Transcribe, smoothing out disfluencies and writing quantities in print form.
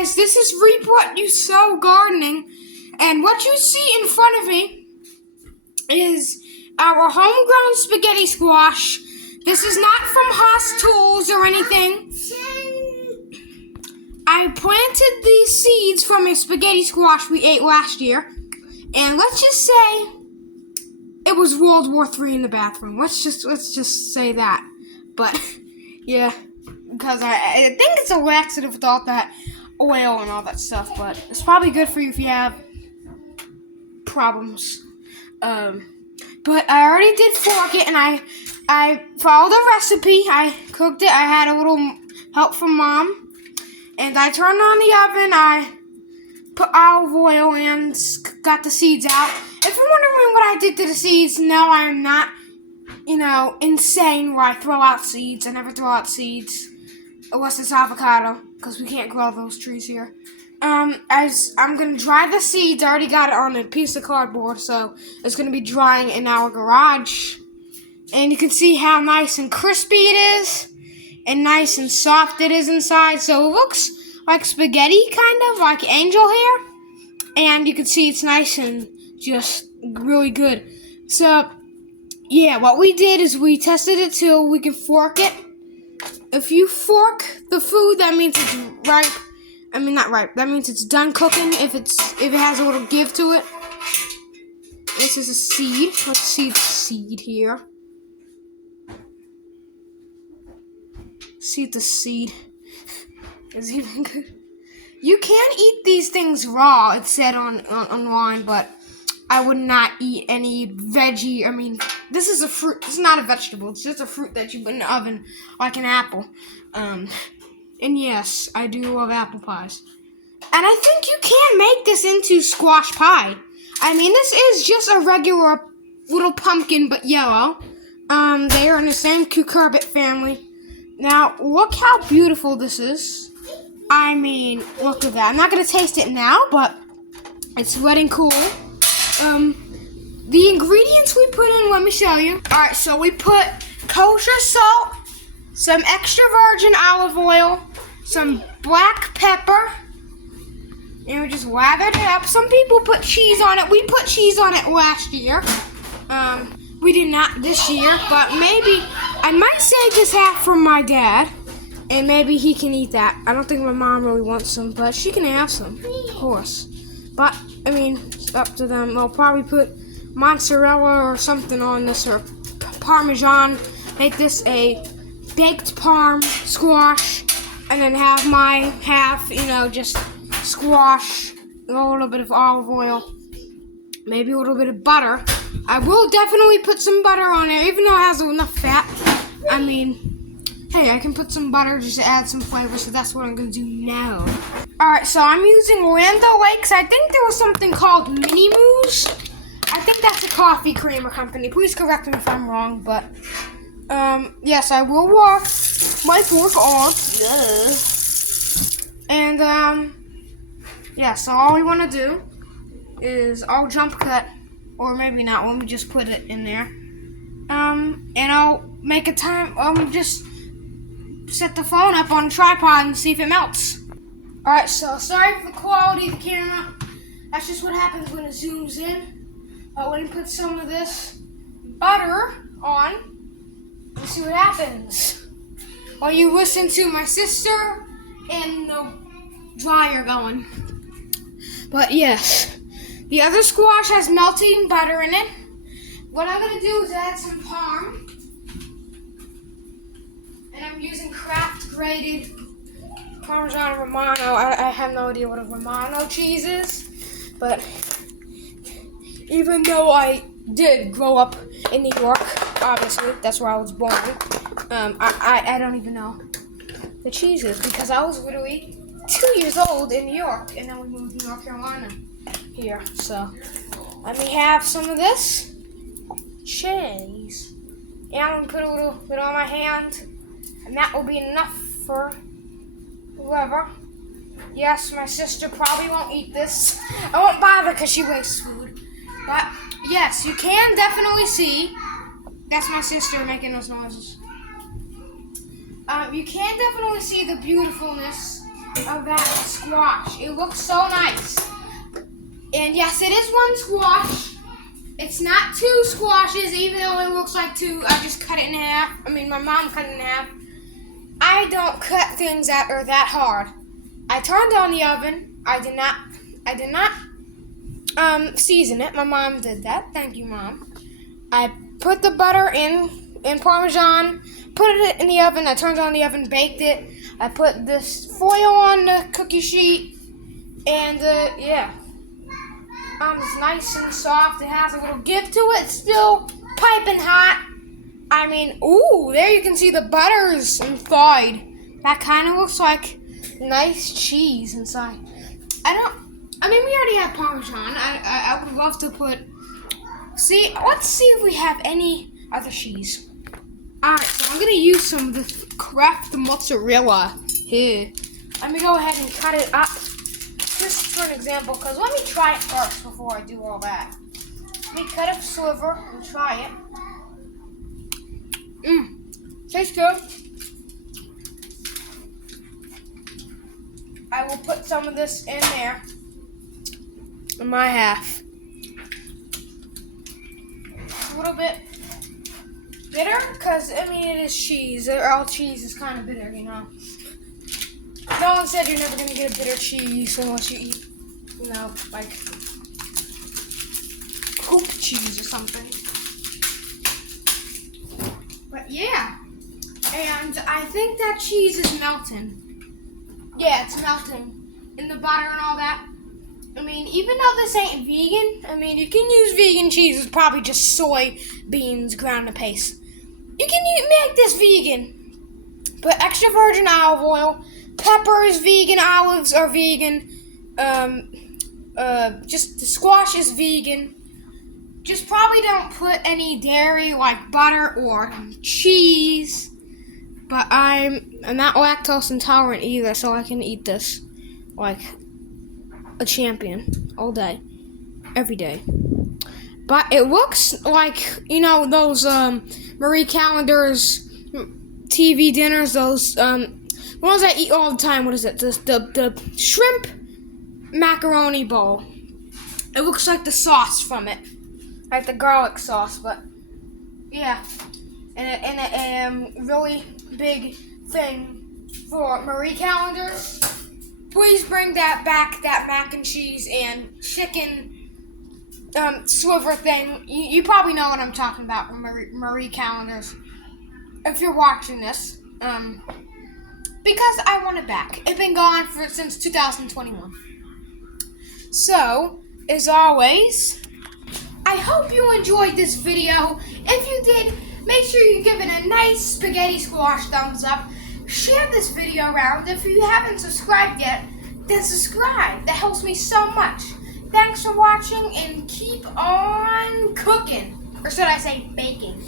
guys, this is Reap What You Sow Gardening, and what you see in front of me is our homegrown spaghetti squash. This is not from Haas Tools or anything. I planted these seeds from a spaghetti squash we ate last year, and let's just say it was World War III in the bathroom. Let's just say that. But yeah, because I think it's a laxative with all that oil and all that stuff, but it's probably good for you if you have problems. But I already did fork it, and I followed the recipe. I cooked it. I had a little help from Mom, and I turned on the oven. I put olive oil and got the seeds out. If you're wondering what I did to the seeds, no, I am not, insane where I throw out seeds. I never throw out seeds unless it's avocado, because we can't grow those trees here. As I'm going to dry the seeds, I already got it on a piece of cardboard, so it's going to be drying in our garage. And you can see how nice and crispy it is, and nice and soft it is inside. So it looks like spaghetti, kind of, like angel hair. And you can see it's nice and just really good. So, yeah, what we did is we tested it till we can fork it. If you fork the food, that means it's ripe. I mean, not ripe. That means it's done cooking. If it has a little give to it. This is a seed. Let's see the seed here. See the seed. Is even good. You can eat these things raw. It said online, but I would not eat any veggie. I mean, this is a fruit. It's not a vegetable. It's just a fruit that you put in the oven, like an apple. And yes, I do love apple pies. And I think you can make this into squash pie. I mean, this is just a regular little pumpkin, but yellow. They are in the same cucurbit family. Now, look how beautiful this is. I mean, look at that. I'm not going to taste it now, but it's wet and cool. The ingredients we put in, let me show you. Alright, so we put kosher salt, some extra virgin olive oil, some black pepper, and we just lathered it up. Some people put cheese on it. We put cheese on it last year. We did not this year, but maybe I might save this half for my dad, and maybe he can eat that. I don't think my mom really wants some, but she can have some, of course. But, I mean, it's up to them. They'll probably put mozzarella or something on this, or Parmesan. Make this a baked parm squash, and then have my half, just squash, a little bit of olive oil, maybe a little bit of butter. I will definitely put some butter on there, even though it has enough fat. I mean, hey, I can put some butter just to add some flavor, so that's what I'm going to do now. Alright, so I'm using Lando Lakes. I think there was something called Mini Moose. I think that's a coffee creamer company. Please correct me if I'm wrong, but yes, I will walk my fork off. And yeah, so all we want to do is I'll jump cut, or maybe not. Let me just put it in there. And I'll make a time. Just set the phone up on a tripod and see if it melts. Alright, so sorry for the quality of the camera. That's just what happens when it zooms in. When you put some of this butter on, and see what happens. While you listen to my sister and the dryer going. But yes, the other squash has melting butter in it. What I'm going to do is add some parm. And I'm using Kraft grated Parmesan Romano. I have no idea what a Romano cheese is. But even though I did grow up in New York, obviously, that's where I was born, I don't even know the cheeses, because I was literally 2 years old in New York, and then we moved to North Carolina here. So let me have some of this cheese. And I'm going to put a little bit on my hand, and that will be enough for whoever. Yes, my sister probably won't eat this. I won't bother because she wastes food. But yes, you can definitely see. That's my sister making those noises. You can definitely see the beautifulness of that squash. It looks so nice. And yes, it is one squash. It's not two squashes, even though it looks like two. I just cut it in half. I mean, my mom cut it in half. I don't cut things that are that hard. I turned on the oven. I did not season it. My mom did that. Thank you, Mom. I put the butter in Parmesan, put it in the oven. I turned on the oven, baked it. I put this foil on the cookie sheet, and yeah. It's nice and soft. It has a little give to it. It's still piping hot. I mean, ooh, there you can see the butter's inside. That kind of looks like nice cheese inside. We already have Parmesan. I would love to put, let's see if we have any other cheese. Alright, so I'm going to use some of the Kraft mozzarella here. Let me go ahead and cut it up. Just for an example, because let me try it first before I do all that. Let me cut a sliver and try it. Tastes good. I will put some of this in there, in my half. It's a little bit bitter, because, I mean, it is cheese. All cheese is kind of bitter, you know. No one said you're never going to get a bitter cheese unless you eat, like poop cheese or something. But yeah, and I think that cheese is melting. Yeah, it's melting in the butter and all that. I mean, even though this ain't vegan, I mean, you can use vegan cheese. It's probably just soybeans ground to paste. You can make this vegan. Put extra virgin olive oil. Pepper is vegan, olives are vegan, just the squash is vegan. Just probably don't put any dairy like butter or cheese. But I'm not lactose intolerant either, so I can eat this like a champion all day, every day. But it looks like, those Marie Callender's TV dinners, those the ones I eat all the time. What is it? The shrimp macaroni bowl. It looks like the sauce from it, like the garlic sauce. But yeah, and a really big thing for Marie Callender. Please bring that back. That mac and cheese and chicken sliver thing. You probably know what I'm talking about from Marie Callender's. If you're watching this, because I want it back. It's been gone since 2021. So, as always, I hope you enjoyed this video. If you did, make sure you give it a nice spaghetti squash thumbs up. Share this video around. If you haven't subscribed yet, then subscribe. That helps me so much. Thanks for watching and keep on cooking. Or should I say baking.